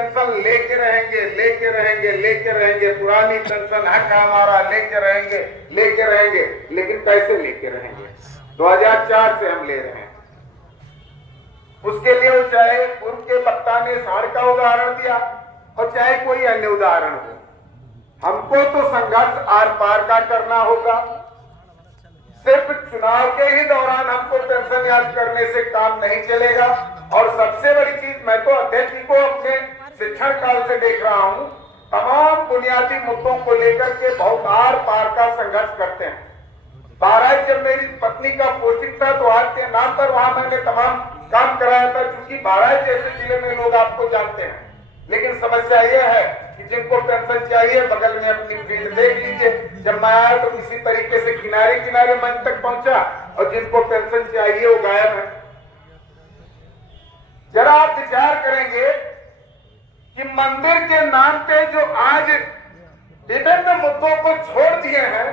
Pension लेके रहेंगे, लेके रहेंगे, लेके रहेंगे, पुरानी पेंशन हक हमारा लेके रहेंगे, लेके रहेंगे। लेकिन कैसे लेके रहेंगे? 2004 से हम ले रहे हैं। उसके लिए वो चाहे पूर्व के वक्ता ने साड़ का उदाहरण दिया और चाहे कोई अन्य उदाहरण हो, हमको तो संघर्ष आर पार का करना होगा। सिर्फ चुनाव के ही दौरान हमको पेंशन याद करने से काम नहीं चलेगा। और सबसे बड़ी चीज, मैं तो अध्यक्ष जी को अपने शिक्षण काल से देख रहा हूं, तमाम बुनियादी मुद्दों को लेकर के बहुत आर पार का संघर्ष करते हैं। बारात जब मेरी पत्नी का पोस्टिंग था तो आज के नाम पर वहां मैंने तमाम काम कराया था, क्योंकि बारात जैसे जिले में लोग आपको जानते हैं। लेकिन समस्या यह है कि जिनको पेंशन चाहिए बगल में अपनी फील्ड देख लीजिए। जब मैं आया तो इसी तरीके से किनारे किनारे मंच तक पहुंचा और जिनको पेंशन चाहिए वो गायब है। जरा आप विचार करेंगे कि मंदिर के नाम पे जो आज विभिन्न मुद्दों को छोड़ दिए हैं,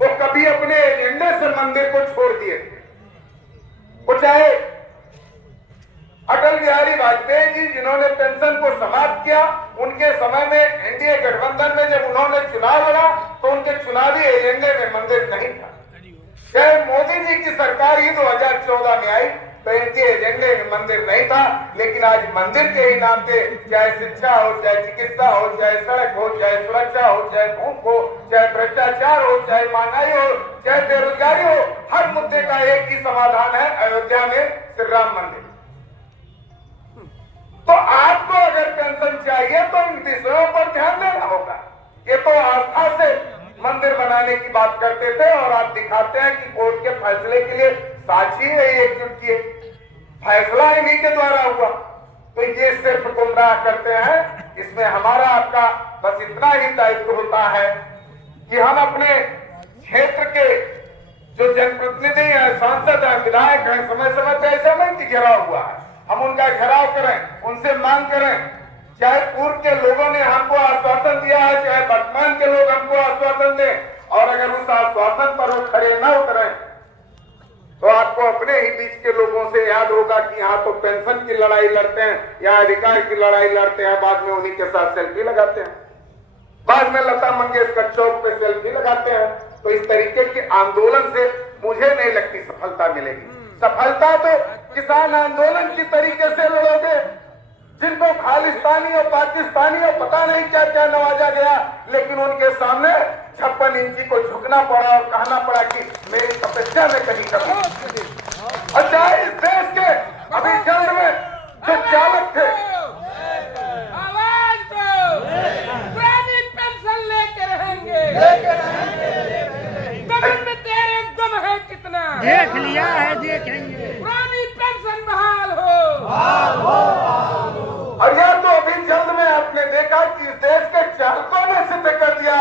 वो कभी अपने एजेंडे से मंदिर को छोड़ दिए थे। वो चाहे अटल बिहारी वाजपेयी जी जिन्होंने पेंशन को समाप्त किया, उनके समय में एनडीए गठबंधन में जब उन्होंने चुनाव लड़ा तो उनके चुनावी एजेंडे में मंदिर नहीं था। चाहे मोदी जी की सरकार ही 2014 में आई तो इनके एजेंडे में मंदिर नहीं था। लेकिन आज मंदिर के ही नाम पे चाहे शिक्षा हो, चाहे चिकित्सा हो, चाहे सड़क हो, चाहे सुरक्षा हो, चाहे भूख हो, चाहे भ्रष्टाचार हो, चाहे महंगाई हो, चाहे बेरोजगारी हो, हर मुद्दे का एक ही समाधान है, अयोध्या में श्री राम मंदिर। तो आपको अगर पेंशन चाहिए तो इन विषयों पर ध्यान देना होगा। ये तो आस्था से मंदिर बनाने की बात करते थे और आप दिखाते हैं कि कोर्ट के फैसले के लिए साक्षी है एकजुट किए, फैसला इन्हीं के द्वारा हुआ। तो ये सिर्फ गुमराह करते हैं। इसमें हमारा आपका बस इतना ही दायित्व होता है कि हम अपने क्षेत्र के जो जनप्रतिनिधि हैं, सांसद हैं, विधायक हैं, समय समय पर ऐसा नहीं कि घेराव हुआ है, हम उनका घेराव करें, उनसे मांग करें। चाहे पूर्व के लोगों ने हमको आश्वासन दिया है, चाहे वर्तमान के लोग हमको आश्वासन दें, और अगर उस आश्वासन पर वो खड़े न उतरें तो आपको अपने ही बीच के लोगों से याद होगा कि यहाँ तो पेंशन की लड़ाई लड़ते हैं, यहाँ अधिकार की लड़ाई लड़ते हैं, बाद में उन्हीं के साथ सेल्फी लगाते हैं, बाद में लता मंगेशकर चौक पे सेल्फी लगाते हैं। तो इस तरीके के आंदोलन से मुझे नहीं लगती सफलता मिलेगी। सफलता तो किसान आंदोलन की तरीके से लड़ोगे, जिनको खालिस्तानी और पाकिस्तानी और पता नहीं क्या क्या नवाजा गया, लेकिन उनके सामने 56 इंची को झुकना पड़ा और कहना पड़ा कि मेरी तपस्या में कहीं कभी। और चाहे इस देश के अभी जल्द में जो चालक थे, आवाज दो, पुरानी पेंशन लेके रहेंगे, दमन में तेरे दम है कितना, देख लिया है, देखेंगे। पुरानी पेंशन बहाल हो। और यह तो अभी जल्द में आपने देखा कि इस देश के चालकों ने सिद्ध कर दिया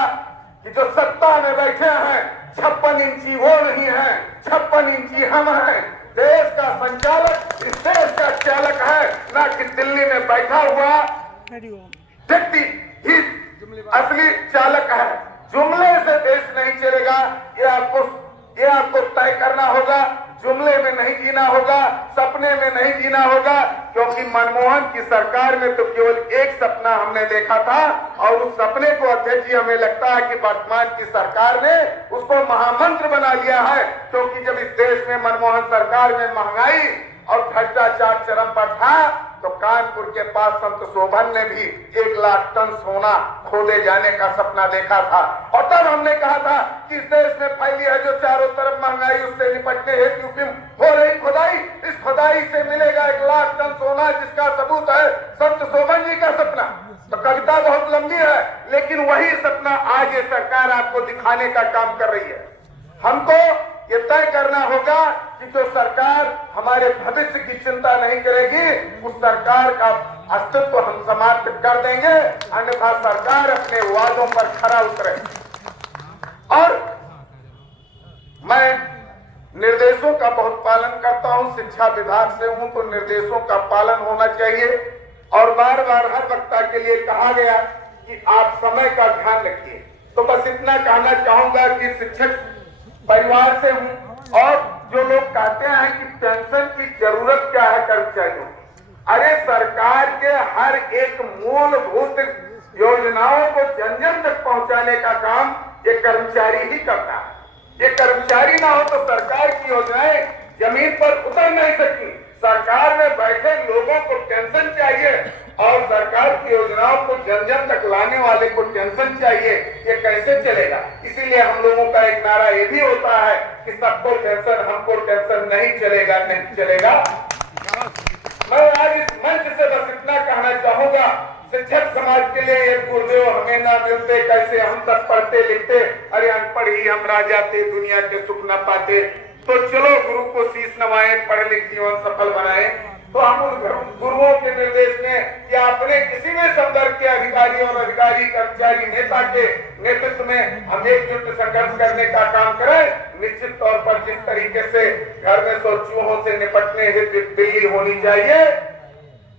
कि जो सत्ता में बैठे हैं 56 इंची वो नहीं है, 56 इंची हम हैं। देश का संचालक इस देश का चालक है, ना कि दिल्ली में बैठा हुआ व्यक्ति ही असली चालक है। जुमले से देश नहीं चलेगा, ये आपको तय करना होगा। जुमले में नहीं जीना होगा, सपने में नहीं जीना होगा, क्योंकि मनमोहन की सरकार में तो केवल एक सपना हमने देखा था और उस सपने को अध्यक्ष जी हमें लगता है कि वर्तमान की सरकार ने उसको महामंत्र बना लिया है। क्योंकि जब इस देश में मनमोहन सरकार में महंगाई और भ्रष्टाचार चरम पर था तो कानपुर के पास संत शोभन ने भी 1 लाख टन सोना खोदे जाने का सपना देखा था। और तब हमने कहा था कि इस देश में फैली है जो चारों तरफ महंगाई, उससे निपटने हेतु हो रही खुदाई, इस खुदाई से मिलेगा 1 लाख टन सोना, जिसका सबूत है संत शोभन जी का सपना। तो कविता बहुत लंबी है, लेकिन वही सपना आज ये सरकार आपको दिखाने का काम कर रही है। हमको ये तय करना होगा कि जो सरकार हमारे भविष्य की चिंता नहीं करेगी, उस सरकार का अस्तित्व हम समाप्त कर देंगे, अन्यथा सरकार अपने वादों पर खरा उतरे। और मैं निर्देशों का बहुत पालन करता हूं, शिक्षा विभाग से हूं तो निर्देशों का पालन होना चाहिए। और बार बार हर वक्ता के लिए कहा गया कि आप समय का ध्यान रखिए। तो बस इतना कहना चाहूंगा कि शिक्षक परिवार से हूं और जो लोग कहते हैं कि पेंशन की जरूरत क्या है कर्मचारियों, अरे सरकार के हर एक मूलभूत योजनाओं को जन जन तक पहुंचाने का काम ये कर्मचारी ही करता है। ये कर्मचारी ना हो तो सरकार की योजनाएं जमीन पर उतर नहीं सकती। सरकार में बैठे लोगों को टेंशन चाहिए और सरकार की योजनाओं को जन जन तक लाने वाले को टेंशन चाहिए। ये कैसे चलेगा? इसीलिए हम लोगों का एक नारा ये भी होता है कि सबको टेंशन, हमको टेंशन, नहीं चलेगा, नहीं चलेगा। मैं आज इस मंच से बस इतना कहना चाहूंगा, शिक्षक समाज के लिए ये गुरुदेव हमें ना मिलते कैसे हम तक पढ़ते लिखते, अरे अनपढ़ ही हम रह जाते, दुनिया के सुख न पाते। तो चलो गुरु को शीश नवाएं, पढ़ लिख जीवन सफल बनाएं। तो हम उन गुरुओं के निर्देश में या अपने किसी भी संदर्भ के अधिकारियों और अधिकारी कर्मचारी नेता के नेतृत्व में हम एकजुट संघर्ष करने का काम करें। निश्चित तौर पर जिस तरीके से घर में चूहों से निपटने हेतु दिल्ली होनी चाहिए,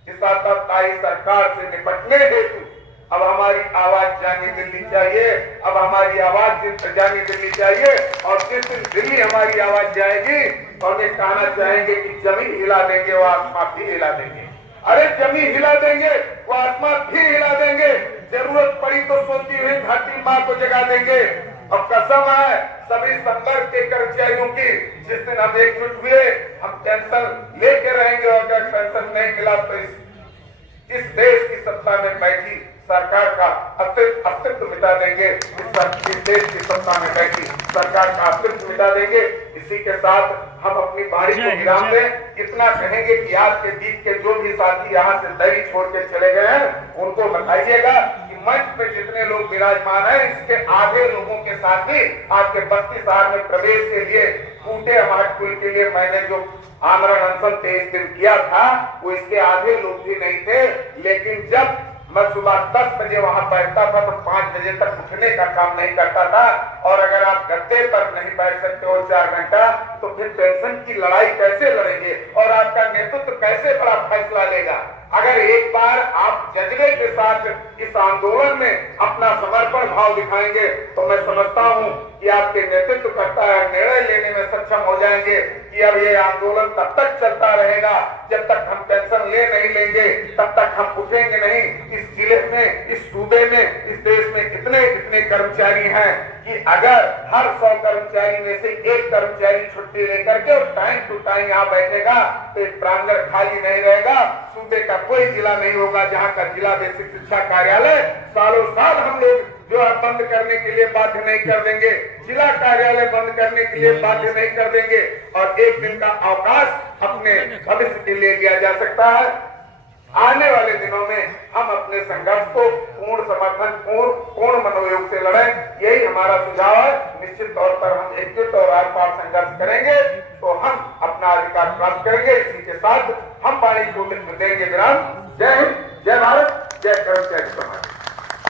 इस आतंकवादी सरकार से निपटने हेतु अब हमारी आवाज जानी दिल्ली चाहिए। अब हमारी आवाज जानी दिल्ली चाहिए और जिस दिन दिल्ली हमारी आवाज जाएगी तो हमें कहना चाहेंगे कि जमीन हिला देंगे, वो आसमान भी हिला देंगे। अरे जमीन हिला देंगे, वो आसमान भी हिला देंगे। जरूरत पड़ी तो सोती हुई धरती माँ को जगा देंगे। अब कसम है सभी संदर्भ के कर्मचारियों की, जिस दिन हम एकजुट हुए हम पेंशन लेके रहेंगे और अगर पेंशन नहीं मिला तो इस देश की सत्ता में बैठी सरकार का अस्तित्व मिटा देंगे। इस देश की सत्ता में बैठी सरकार का अस्तित्व मिटा देंगे। इसी के साथ हम अपनी बारी को विराम दें। इतना कहेंगे कि आज के बीच के जो भी साथी यहाँ से दही छोड़ के चले गए हैं उनको बताइएगा कि मंच पे जितने लोग विराजमान हैं इसके आधे लोगों के साथ भी आपके बस्ती शहर में प्रवेश के लिए टूटे हमारे पुल के लिए मैंने जो आमरण अनशन 23 दिन किया था वो इसके आधे लोग भी नहीं थे। लेकिन जब मैं सुबह 10 बजे वहां बैठता था तो 5 बजे तक उठने का काम नहीं करता था। और अगर आप गद्दे पर नहीं बैठ सकते हो 4 घंटा तो फिर पेंशन की लड़ाई कैसे लड़ेंगे और आपका नेतृत्व कैसे बड़ा फैसला लेगा? अगर एक बार आप जज्बे के साथ इस आंदोलन में अपना समर्पण भाव दिखाएंगे तो मैं समझता हूं कि आपके नेतृत्व करता है निर्णय लेने में सक्षम हो जाएंगे कि अब ये आंदोलन तब तक चलता रहेगा जब तक हम पेंशन ले नहीं लेंगे, तब तक हम उठेंगे नहीं। इस जिले में, इस सूबे में, इस देश में इतने कर्मचारी हैं कि अगर हर 100 कर्मचारी में से एक कर्मचारी छुट्टी लेकर के और टाइम टू टाइम यहाँ बैठेगा तो एक प्रांगण खाली नहीं रहेगा। सूबे का कोई जिला नहीं होगा जहाँ का जिला बेसिक शिक्षा कार्यालय सालों साल हम लोग जो है बंद करने के लिए बाध्य नहीं कर देंगे, जिला कार्यालय बंद करने के लिए बाध्य नहीं कर देंगे और एक दिन का अवकाश अपने भविष्य के लिए लिया जा सकता है। आने वाले दिनों में हम अपने संघर्ष को पूर्ण समर्थन, पूर्ण मनोयोग से लड़ें, यही हमारा सुझाव है। निश्चित तौर पर हम एकजुट और आर पार संघर्ष करेंगे तो हम अपना अधिकार प्राप्त करेंगे। इसी के साथ हम वाणी को देंगे विराम। जय हिंद, जय भारत, जय कर्मचारी समाज।